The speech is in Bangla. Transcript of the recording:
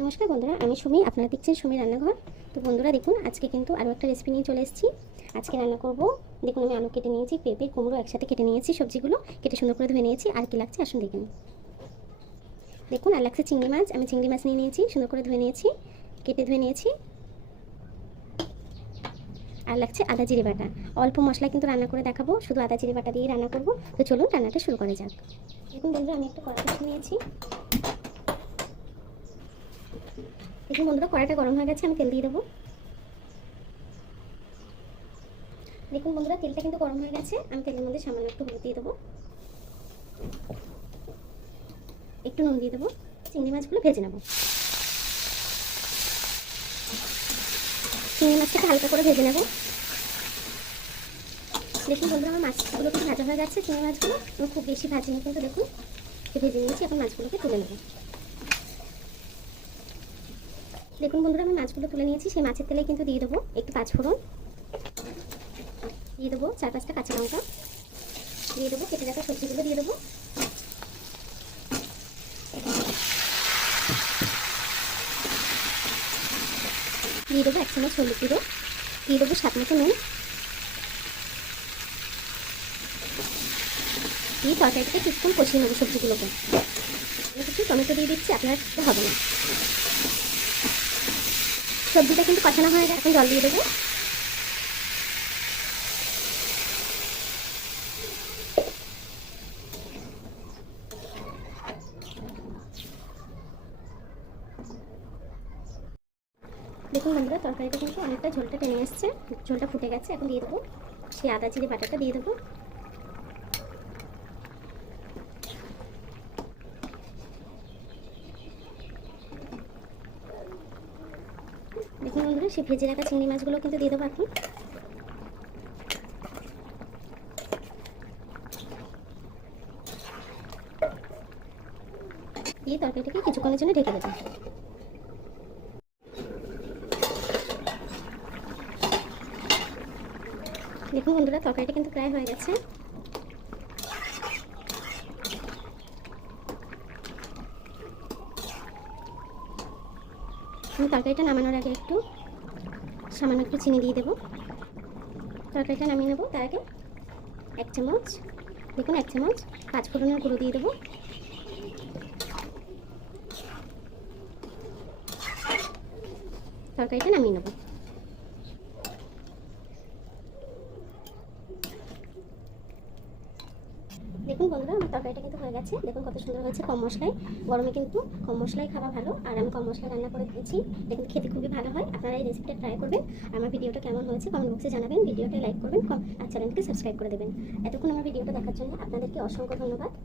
নমস্কার বন্ধুরা, আমি সুমি। আপনারা দেখছেন সুমি রান্নাঘর। তো বন্ধুরা দেখুন, আজকে কিন্তু আরও একটা রেসিপি নিয়ে চলে এসেছি। আজকে রান্না করব। দেখুন, আমি আলু কেটে নিয়েছি, পেঁপে, কুমড়ো একসাথে কেটে নিয়েছি, সবজিগুলো কেটে সুন্দর করে ধুয়ে নিয়েছি। আর কি লাগছে আসুন দেখে নিন। দেখুন, আর লাগছে চিংড়ি মাছ। আমি চিংড়ি মাছ নিয়ে নিয়েছি, সুন্দর করে ধুয়ে নিয়েছি, কেটে ধুয়ে নিয়েছি। আর লাগছে আদা জিরে বাটা। অল্প মশলা কিন্তু রান্না করে দেখাবো, শুধু আদা জিরে বাটা দিয়ে রান্না করব। তো চলুন রান্নাটা শুরু করা যাক। দেখুন বন্ধুরা, আমি একটা কড়াই নিয়েছি। দেখুন বন্ধুরা, কড়াইটা গরম হয়ে গেছে, আমি তেল দিয়ে দেবো। দেখুন বন্ধুরা, তেলটা কিন্তু গরম হয়ে গেছে। আমি তেলের মধ্যে সামান্য একটু হলুদ দিয়ে দেবো, একটু নুন দিয়ে দেবো। চিংড়ি মাছগুলো ভেজে নেব। চিংড়ি মাছটাকে হালকা করে ভেজে নেব। দেখুন বন্ধুরা, আমার মাছগুলো কিন্তু ভাজা হয়ে গেছে। চিংড়ি মাছগুলো আমি খুব বেশি ভাজিনি, কিন্তু দেখুন ভেজে নিয়েছি। এখন মাছগুলোকে তুলে নেব। দেখুন বন্ধুরা, আমি মাছগুলো তুলে নিয়েছি। সেই মাছের তেলে কিন্তু দিয়ে দেবো একটু পাঁচফোড়ন, দিয়ে দেবো 4-5টা কাঁচা লঙ্কা, দিয়ে দেবো কেটে রাখা সবজিগুলো, দিয়ে দেবো। দিয়ে দেবো 1 চামচ হলুদ গুঁড়ো, দিয়ে দেবো স্বাদ মতো নুন, দিয়ে তরকারিটাকে কিছুক্ষণ কষিয়ে নেবো সবজিগুলোকে। আমি কিছু টমেটো দিয়ে দিচ্ছি, আপনার হবে না। সবজিটা কিন্তু কষানো হয়ে গেছে, এখন জল দিয়ে দেবো। দেখুন বন্ধুরা, তরকারিটা কিন্তু অনেকটা ঝোলটা টেনে এসছে, ঝোলটা ফুটে গেছে। এখন দিয়ে দেবো সেই আদা জিরে বাটাটা, দিয়ে দেবো। দেখুন বন্ধুরা, সেই ভেজে রাখা চিংড়ি মাছগুলো কিন্তু দিয়ে দেবো এখন। দিয়ে তরকারিটাকে কিছুক্ষণের জন্য ঢেকে দেবো। দেখুন বন্ধুরা, তরকারিটা কিন্তু প্রায় হয়ে গেছে। আমি তরকারিটা নামানোর আগে একটু সামান্য একটু চিনি দিয়ে দেবো। তরকারিটা নামিয়ে নেবো তার আগে 1 চামচ, দেখুন 1 চামচ পাঁচফোড়নের গুঁড়ো দিয়ে দেবো। তরকারিটা নামিয়ে নেবো। দেখুন বন্ধুরা, আমার তরকারিটা কিন্তু হয়ে গেছে। দেখুন কত সুন্দর হয়েছে, কম মশলায়। গরমে কিন্তু কম মশলায় খাওয়া ভালো, আর আমি কম মশলায় রান্না করে দিয়েছি। দেখুন খেতে খুবই ভালো হয়। আপনারা এই রেসিপিটা ট্রাই করবেন। আমার ভিডিওটা কেমন হয়েছে কমেন্ট বক্সে জানাবেন। ভিডিওটা লাইক করবেন আর চ্যানেলকে সাবস্ক্রাইব করে দেবেন। এতক্ষণ আমার ভিডিওটা দেখার জন্য আপনাদেরকে অসংখ্য ধন্যবাদ।